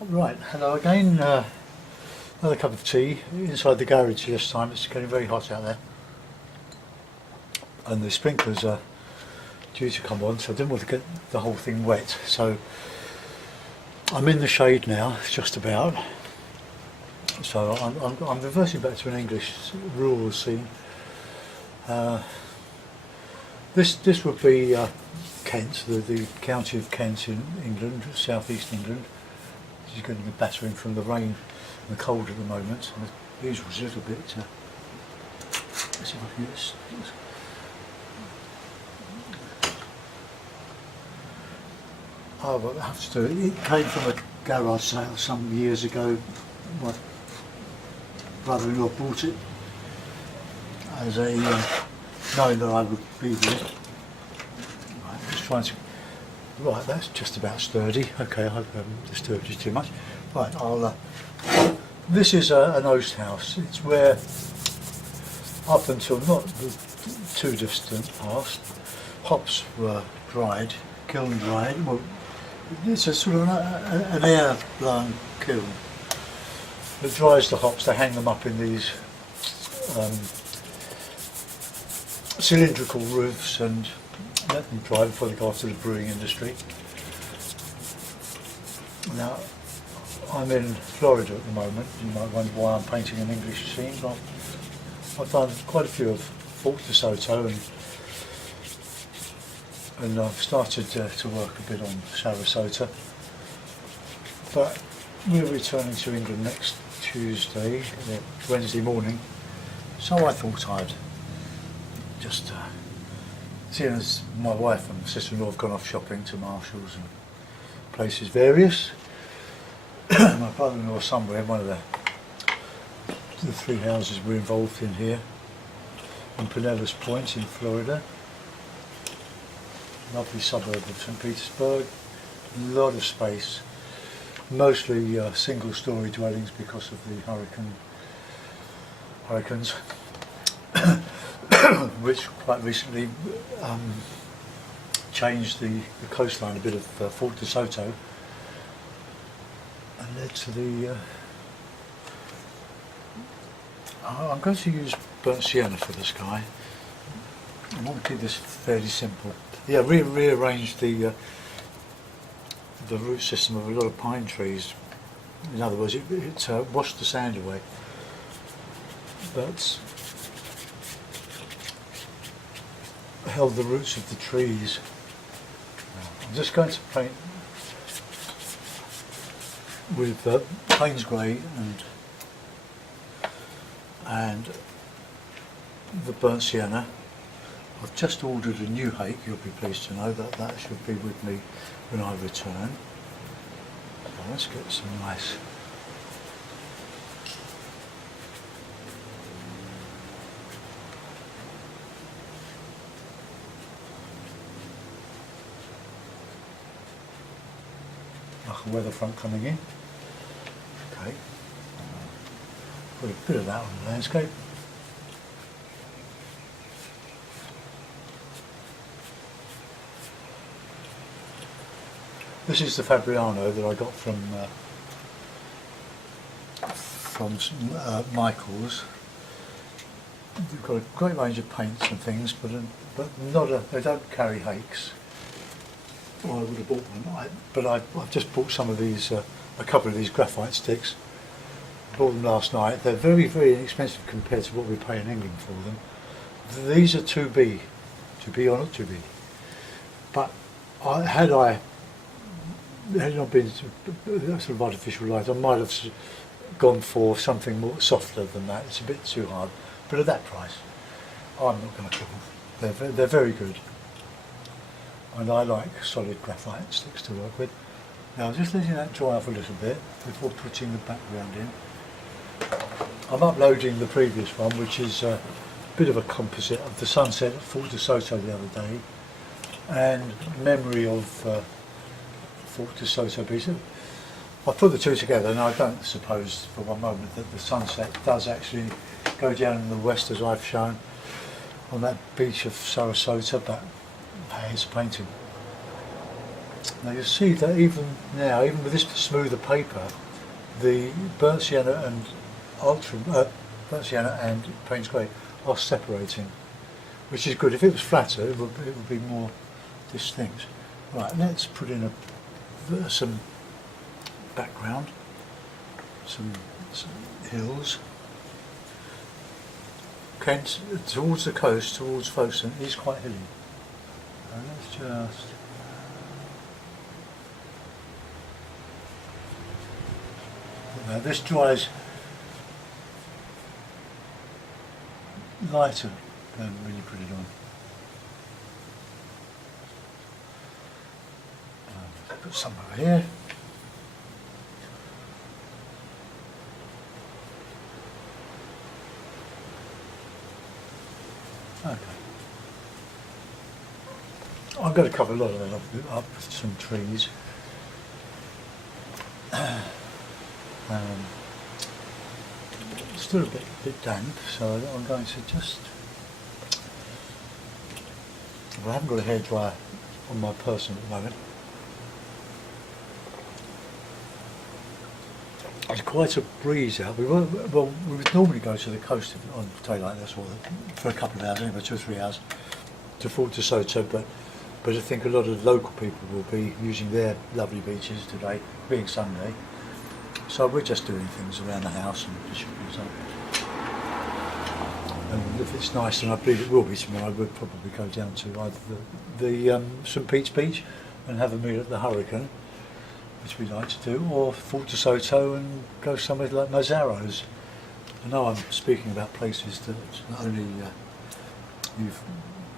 Right, hello again. Another cup of tea inside the garage this time. It's getting very hot out there, and the sprinklers are due to come on, so I didn't want to get the whole thing wet. So I'm in the shade now, just about. So I'm reversing back to an English rural scene. This would be Kent, the county of Kent in England, southeast England. She's getting a battering from the rain and the cold at the moment. And the usual's a little bit. Let's see if I can get this. Oh, what I have to do. It came from a garage sale some years ago. My brother-in-law bought it as a knowing that I would be there. Right, just trying to. Right, that's just about sturdy. Okay, I hope I haven't disturbed you too much. Right, I'll. This is an oast house. It's where, up until not the too distant past, hops were dried, kiln dried. Well, it's a sort of an air-blown kiln that dries the hops. They hang them up in these cylindrical roofs and let them dry before they go off to the brewing industry. Now, I'm in Florida at the moment. You might wonder why I'm painting an English scene. But I've done quite a few of Fort DeSoto and I've started to work a bit on Sarasota. But we're returning to England next Tuesday, Wednesday morning. So I thought I'd just seeing as my wife and sister-in-law have gone off shopping to Marshalls and places various, my brother-in-law somewhere in one of the three houses we're involved in here, in Pinellas Point in Florida, lovely suburb of St. Petersburg, a lot of space, mostly single-storey dwellings because of the hurricanes. Which quite recently changed the coastline a bit of Fort DeSoto and led to the I'm going to use burnt sienna for the sky. I want to keep this fairly simple. Yeah, rearranged the root system of a lot of pine trees. In other words, it washed the sand away, but held the roots of the trees. I'm just going to paint with Payne's grey and the burnt sienna. I've just ordered a new hake. You'll be pleased to know that should be with me when I return. So let's get some nice weather front coming in. Okay, put a bit of that on the landscape. This is the Fabriano that I got from Michael's. They've got a great range of paints and things, but they don't carry hakes. Well, I would have bought one, but I've just bought some of these, a couple of these graphite sticks. I bought them last night. They're very, very inexpensive compared to what we pay in England for them. These are 2B or not 2B. But had it not been sort of artificial light, I might have gone for something more softer than that. It's a bit too hard. But at that price, I'm not going to quibble. They're very good. And I like solid graphite sticks to work with. Now I'm just letting that dry off a little bit before putting the background in. I'm uploading the previous one, which is a bit of a composite of the sunset at Fort DeSoto the other day and memory of Fort DeSoto Beach. I put the two together and I don't suppose for one moment that the sunset does actually go down in the west as I've shown on that beach of Sarasota, but it's a painting. Now you see that even now, even with this smoother paper, the burnt sienna and burnt sienna and Payne's grey are separating, which is good. If it was flatter, it would be more distinct. Right, let's put in some background, some hills. Kent, towards the coast, towards Folkestone, is quite hilly. So let's just now this dries lighter than when you put it on. Put some over here. Okay. I've got to cover a lot of that up with some trees. It's still a bit damp, so I'm going to just. Well, I haven't got a hairdryer on my person at the moment. There's quite a breeze out. We would normally go to the coast on a day like this for a couple of hours, anyway, 2 or 3 hours, to Fort de Soto, but I think a lot of local people will be using their lovely beaches today, being Sunday. So we're just doing things around the house and fishing things up. And if it's nice, and I believe it will be tomorrow, we'll probably go down to either the St Pete's Beach and have a meal at the Hurricane, which we like to do, or Fort de Soto and go somewhere like Mazzaro's. I know I'm speaking about places that not only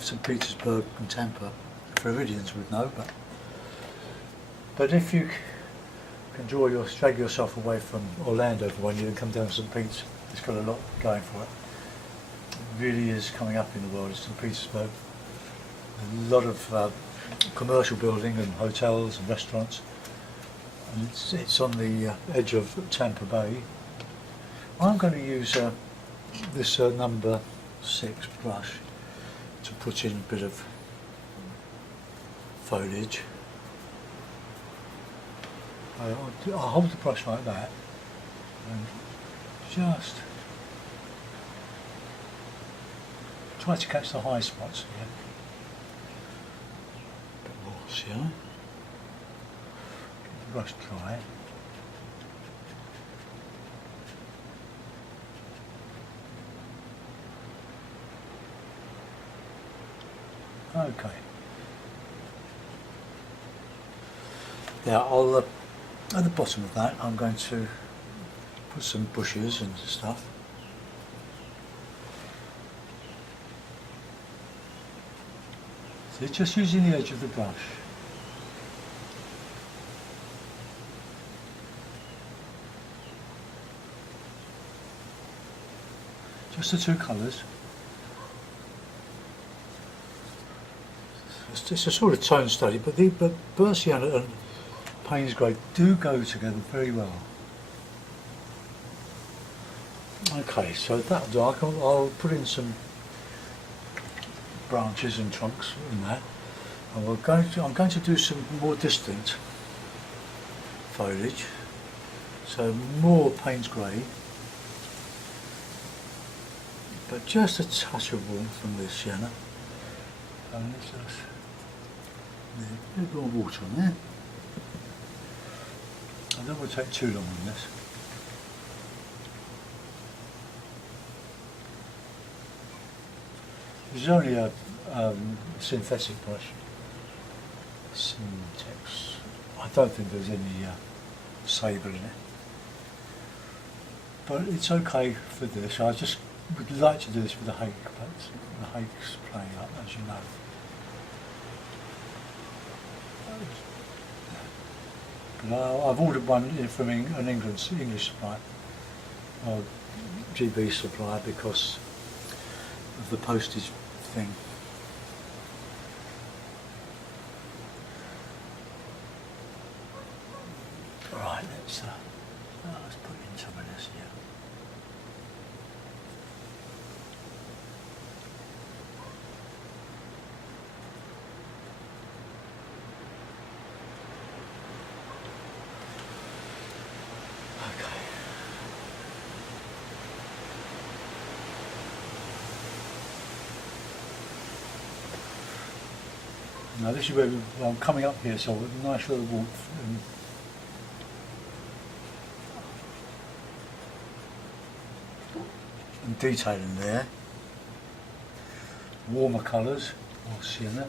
St Petersburg and Tampa Floridians would know, but if you can drag yourself away from Orlando for 1 year and come down to St Pete's, it's got a lot going for it. It really is coming up in the world, St Petersburg. A lot of commercial building and hotels and restaurants. And it's on the edge of Tampa Bay. I'm going to use this number 6 brush to put in a bit of foliage. I'll hold the brush like that and just try to catch the high spots here. A bit more here. Get the brush dry. Okay. Now I'll at the bottom of that I'm going to put some bushes and stuff. So just using the edge of the brush. Just the 2 colours. It's a sort of tone study, but burnt sienna and Payne's grey do go together very well. Okay, so that'll do. I'll put in some branches and trunks in that, and I'm going to do some more distant foliage, so more Payne's grey, but just a touch of warmth from the sienna. And let's just a bit more water on there. I don't want to take too long on this. This is only a synthetic brush. Syntex. I don't think there's any sable in it. But it's okay for this. I just would like to do this with the hake, but the hake's playing up, as you know. I've ordered one from an English supplier, or GB supplier, because of the postage thing. Right, let's put in some of this here. Now this is where I'm coming up here, so I've got a nice little warmth and detailing there. Warmer colours, or sienna.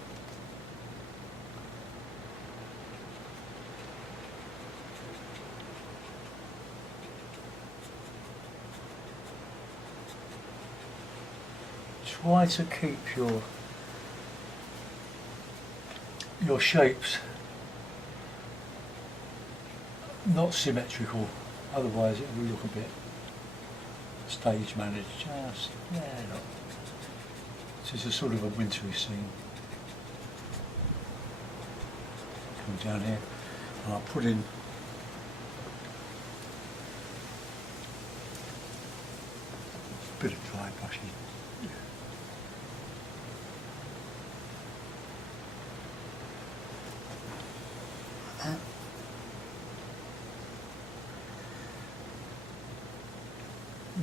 Try to keep your shapes not symmetrical, otherwise it will look a bit stage managed. Just there, look. This is a sort of a wintry scene. Come down here and I'll put in a bit of dry brushing.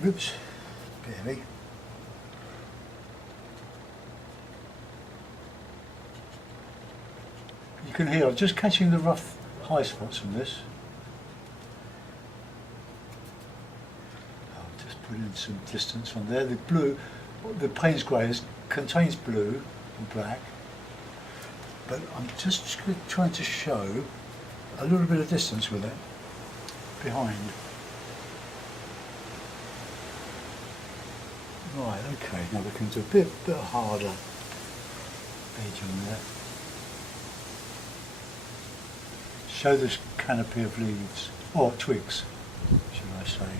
Oops, barely. You can hear, I'm just catching the rough high spots from this. I'll just put in some distance on there. The blue, the Payne's grey contains blue and black, but I'm just trying to show a little bit of distance with it behind. Right, okay, now we can do a bit harder edge on there. Show this canopy of leaves, or twigs, should I say.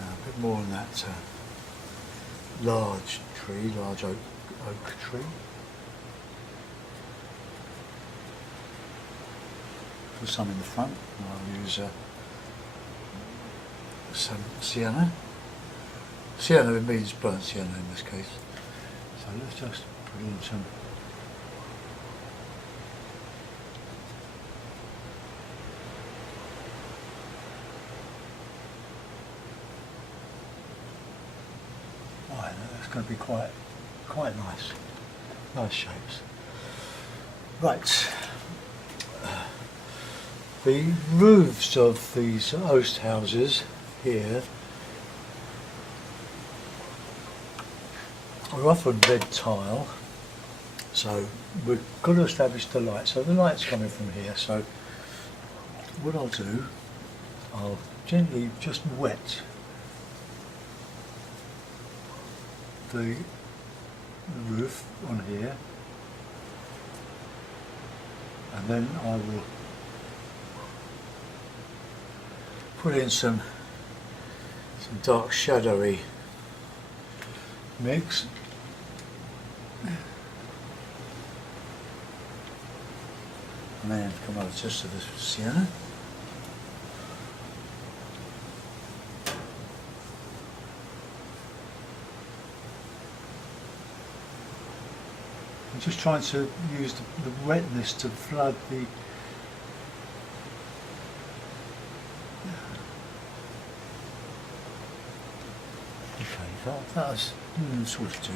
A bit more on that large tree, large oak tree. Put some in the front, and I'll use some sienna. Sienna means burnt sienna in this case. So let's just put in some right, that's going to be quite nice shapes. Right, the roofs of these host houses here are often red tile, so we've got to establish the light. So the light's coming from here, so what I'll do, I'll gently just wet the roof on here, and then I will put in some dark shadowy mix. And then come over just to this sienna. I'm just trying to use the wetness to flood the okay, that was sort of do.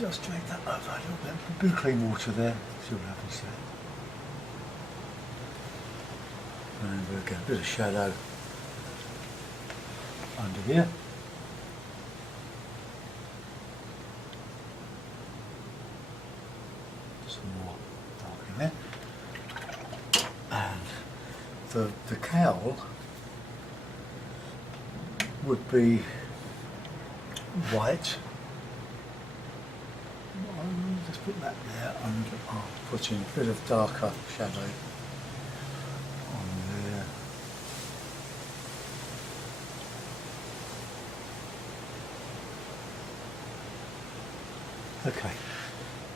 Just drag that over a little bit, a bit of clean water there, see what happens there. And we'll get a bit of shadow under here. Some more dark in there. And the cowl would be white. Just put that there, and I'll put in a bit of darker shadow on there. Okay,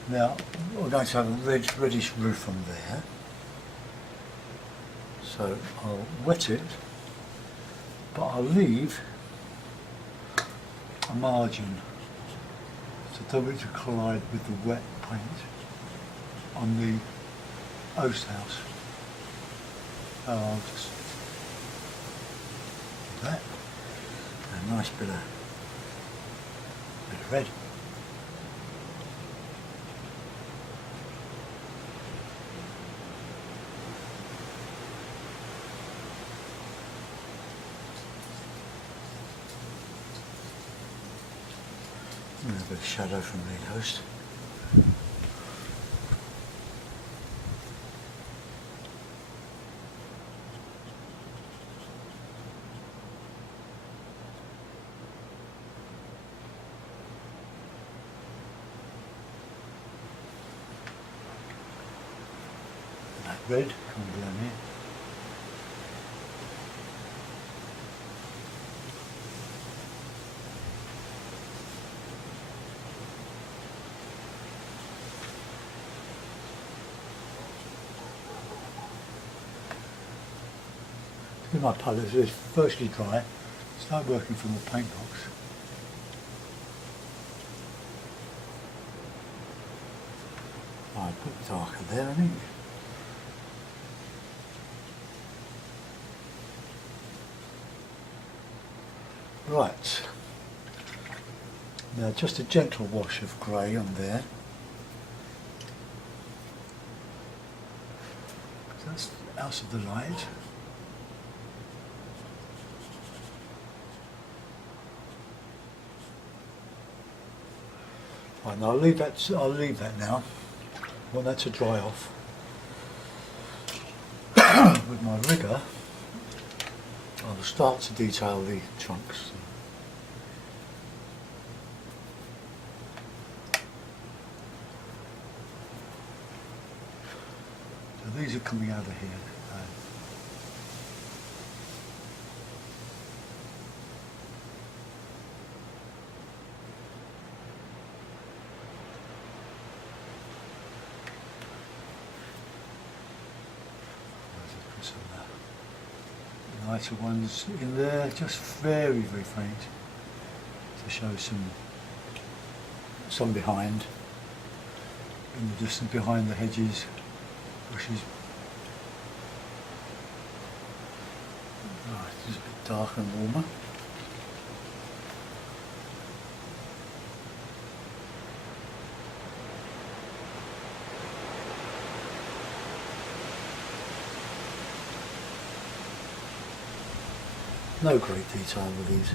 now we're going to have a reddish roof on there, so I'll wet it, but I'll leave a margin so don't want it to collide with the wet paint on the host house. Oh, I'll just do that. A nice bit of red. A little bit of shadow from the host. That red coming down here. With my colours is virtually dry. Start working from the paint box. I put darker there, I think. Right. Now just a gentle wash of grey on there. That's out of the light. Right, now I'll leave that now. I want that to dry off. With my rigger, I'll start to detail the trunks. So these are coming out of here. Lighter ones in there, just very faint, to show some behind, in the distance behind the hedges, bushes. Right, it's a bit darker and warmer. No great detail with these.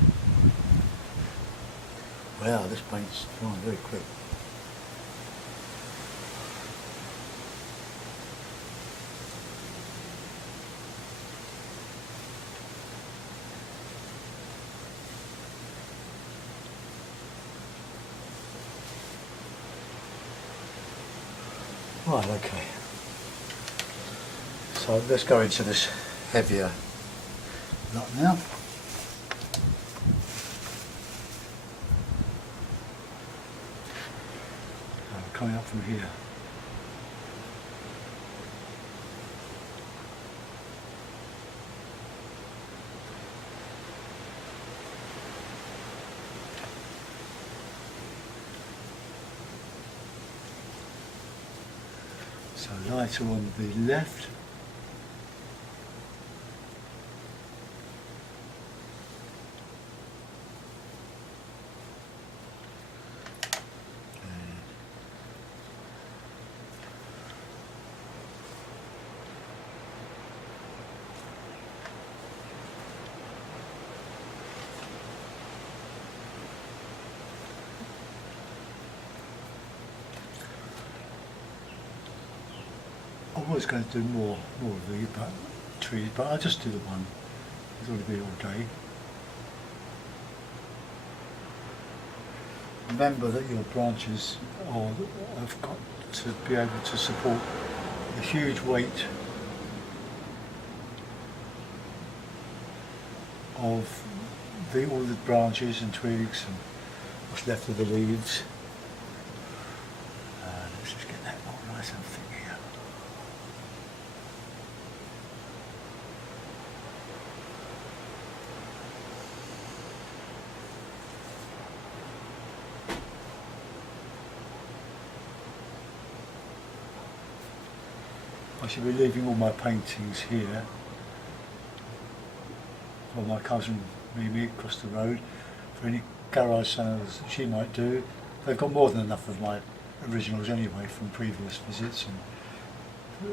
Wow, this paint's drying very quick. Right, okay. So let's go into this heavier lot now. Coming up from here. So lighter on the left. I was going to do more of these trees, but I'll just do the one. It's going to be all day. Remember that your branches have got to be able to support the huge weight of all the branches and twigs and what's left of the leaves. Let's just get that all nice and thick here. I should be leaving all my paintings here for my cousin Mimi across the road for any garage sales that she might do. They've got more than enough of my originals anyway from previous visits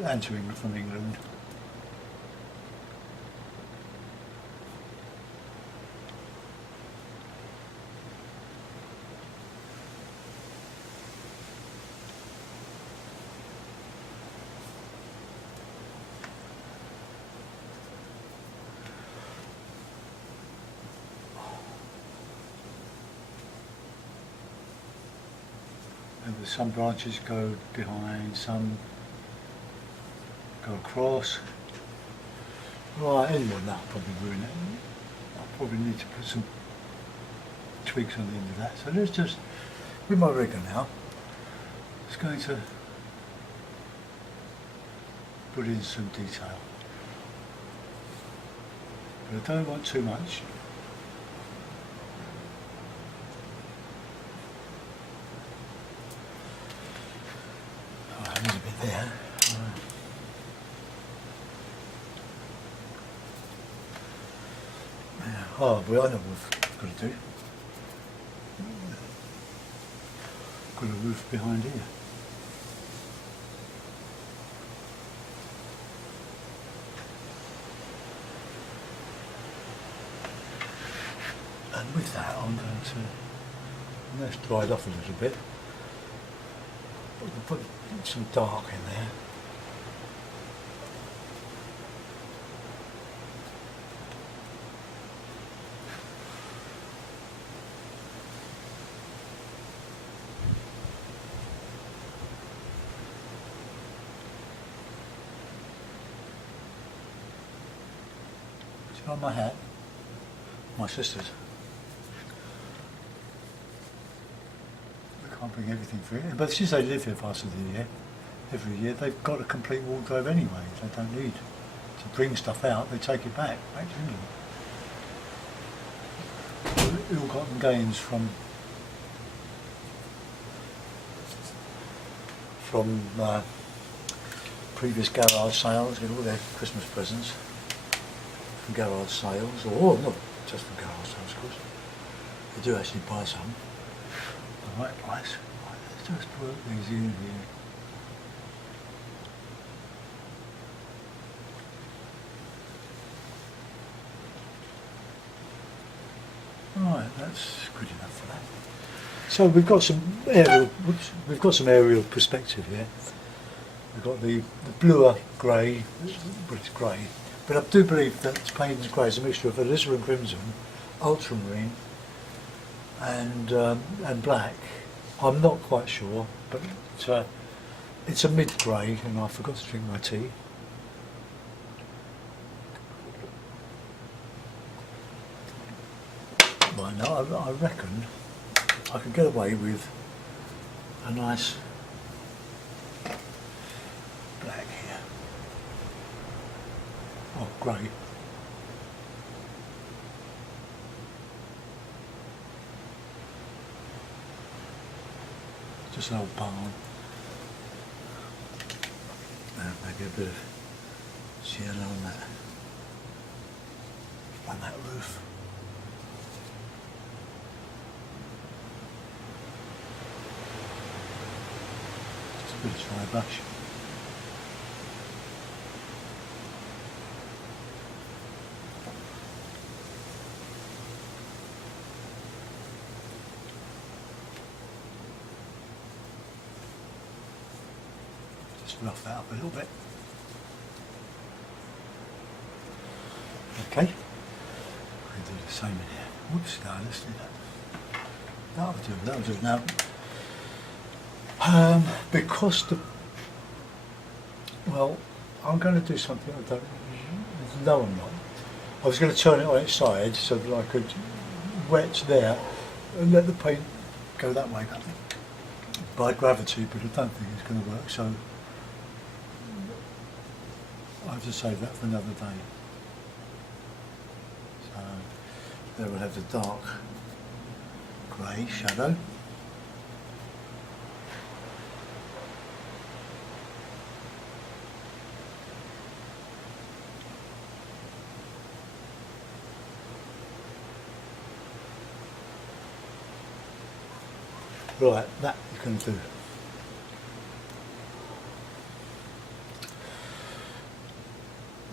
and to England, from England. And some branches go behind, some go across. Right, any more than that will probably ruin it. I'll probably need to put some twigs on the end of that. So let's just, with my rigger now, just going to put in some detail. But I don't want too much. There's a bit there. Oh, well, I know what we've got to do. Got a roof behind here. And with that, I'm going to, when that's dried off a little bit, put some dark in there. Do you like my hat? My sister's. Can't bring everything for it, but since they live here parts of the year, every year they've got a complete wardrobe anyway. They don't need to bring stuff out. They take it back to England. Ill-gotten gains from previous garage sales, get all their Christmas presents from garage sales, or not just from garage sales, of course. They do actually buy some. Right place. Let's just put these in here. Right, that's good enough for that. So we've got some aerial perspective here. We've got the bluer grey, but it's grey. But I do believe that Payne's grey is a mixture of alizarin crimson, ultramarine, and black. I'm not quite sure, but it's a mid-grey, and I forgot to drink my tea. Right now, I reckon I could get away with a nice black here, or grey. Just an old barn. Maybe a bit of yellow on that roof. Just a bit of dry brush. Rough that up a little bit. Okay, we do the same in here. Whoops, no, let's do that. That'll do now. Because I'm going to do something I don't. No, I'm not. I was going to turn it on its side so that I could wet there and let the paint go that way by gravity, but I don't think it's going to work. So I'll have to save that for another day. So there we'll have the dark grey shadow. Right, that you can do.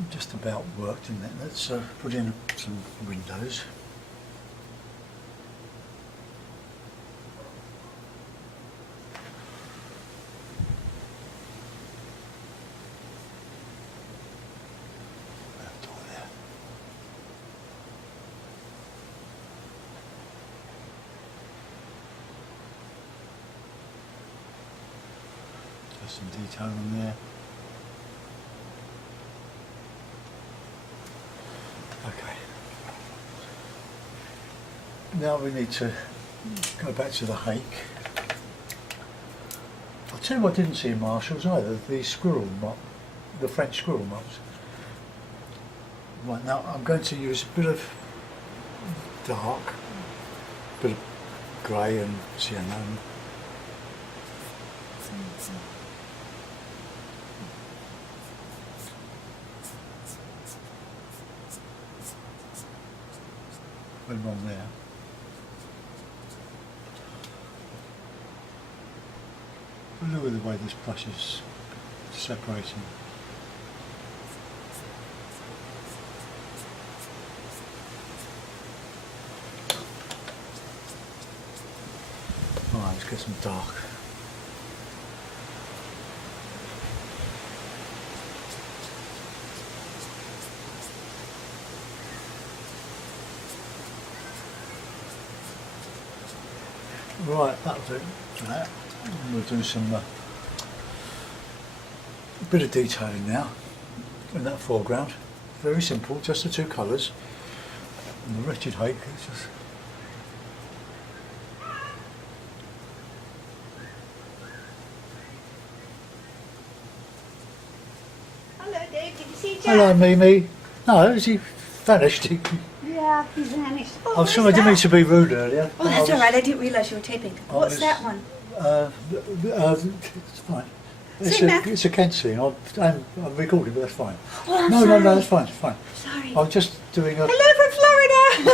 Just about worked in that. Let's put in some windows. Just some detail on there. Okay. Now we need to go back to the hake. I'll tell you what I didn't see in Marshall's either, the squirrel mop, the French squirrel mops. Right, now I'm going to use a bit of dark, a bit of grey and sienna. Went wrong there. Look at the way this brush is separating. Alright, let's get some dark. Right, that'll do for that. We'll do some bit of detailing now in that foreground. Very simple, just the two colours. And the wretched hake is just. Hello Dave, did you see Jack? Hello Mimi. No, is he vanished? Yeah, he's vanished. Oh, I'm sorry, I didn't mean to be rude earlier. Oh, that's alright, I didn't realise you were taping. What's that one? It's fine. Mac. It's a Kent scene. I'm recording, but that's fine. Oh, I'm no, sorry. no, that's fine. It's fine. Sorry. I'm just doing a. Hello from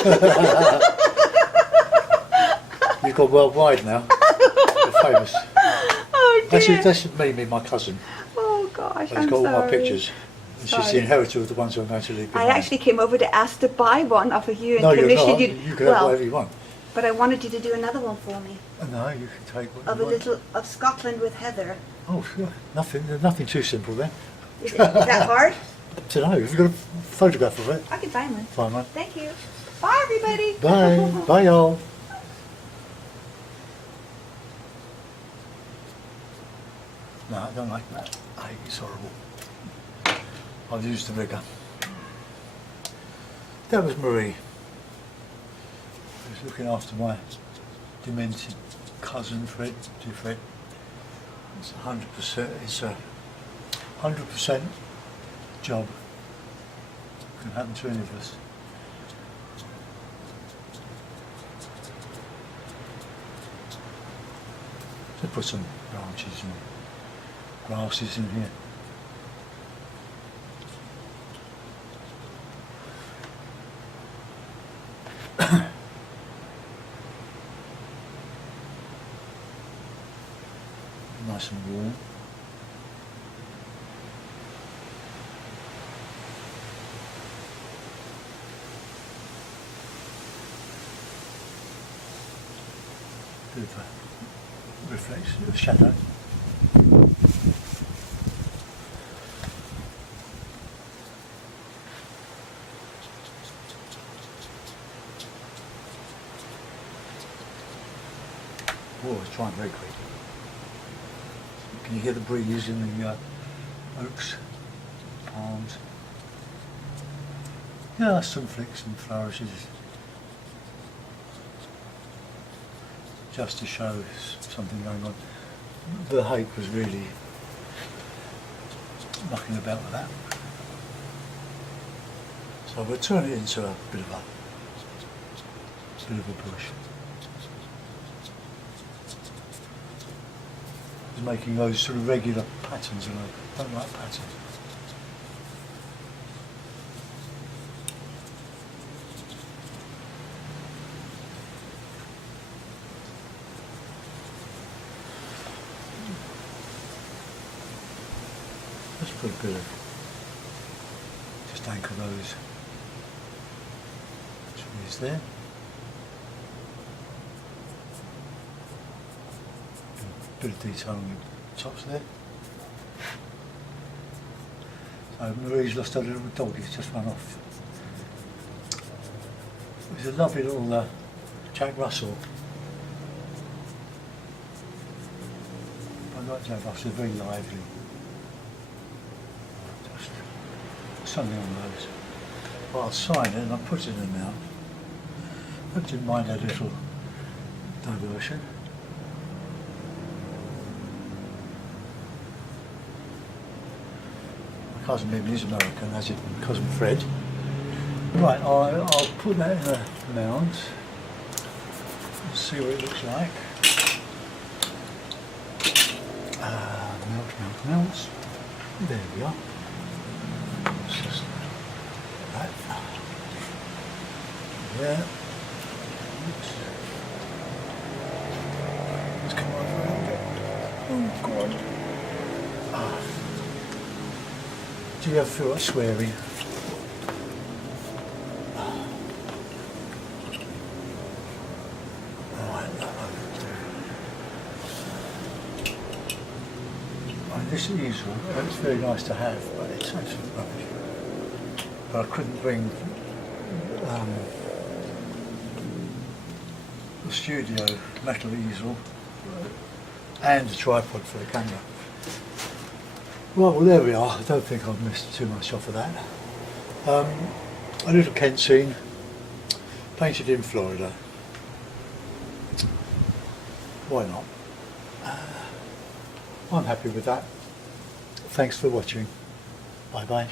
Florida! You've got worldwide now. You're famous. Oh dear. That's Mimi, my cousin. Oh gosh, She's I'm got all sorry. my pictures. And she's Sorry. the inheritor of the ones I'm going to leave I behind. actually came over to ask to buy one off of you and No, you're commission not. you. You can have whatever you want. But I wanted you to do another one for me. No, you can take what Of you a want. little of Scotland with Heather. Oh, sure. Nothing. There's nothing too simple then. Is that hard? I don't know. Have you got a photograph of it? I can find one. Fine, one. Thank you. Bye everybody. Bye. Bye, y'all. No, I don't like that. I think it's horrible. I've used the rigger. That was Marie. She was looking after my demented cousin Fred, dear Fred. It's 100%. It's a 100% job. Can happen to any of us. So put some branches and grasses in here. Nice and warm. Bit of a reflection, a shadow. Oh, it's trying very quick. Can you hear the breeze in the oaks, palms? Yeah, some flicks and flourishes. Just to show something going on. The hake was really mucking about with that. So we'll turn it into a bit of a bush. It's making those sort of regular patterns, and I don't like patterns. Just put a bit of, just anchor those trees there. A bit of detail on the tops there. So Marie's lost her little dog, he's just run off. He's a lovely little Jack Russell. I like Jack Russell, very lively. Just something on those. Well, I'll sign it and I'll put it in now. I didn't mind that little diversion. My cousin Mimi is American, as is my cousin Fred. Right, I'll put that in a mount and see what it looks like. Mount. There we are. Let's just put that there. Let's come over a little bit. Oh, God. Do you ever feel like swearing? This easel, it's very nice to have, but it's absolutely rubbish. But I couldn't bring the studio metal easel and a tripod for the camera. Well, there we are. I don't think I've missed too much off of that. A little Kent scene, painted in Florida. Why not? I'm happy with that. Thanks for watching. Bye bye.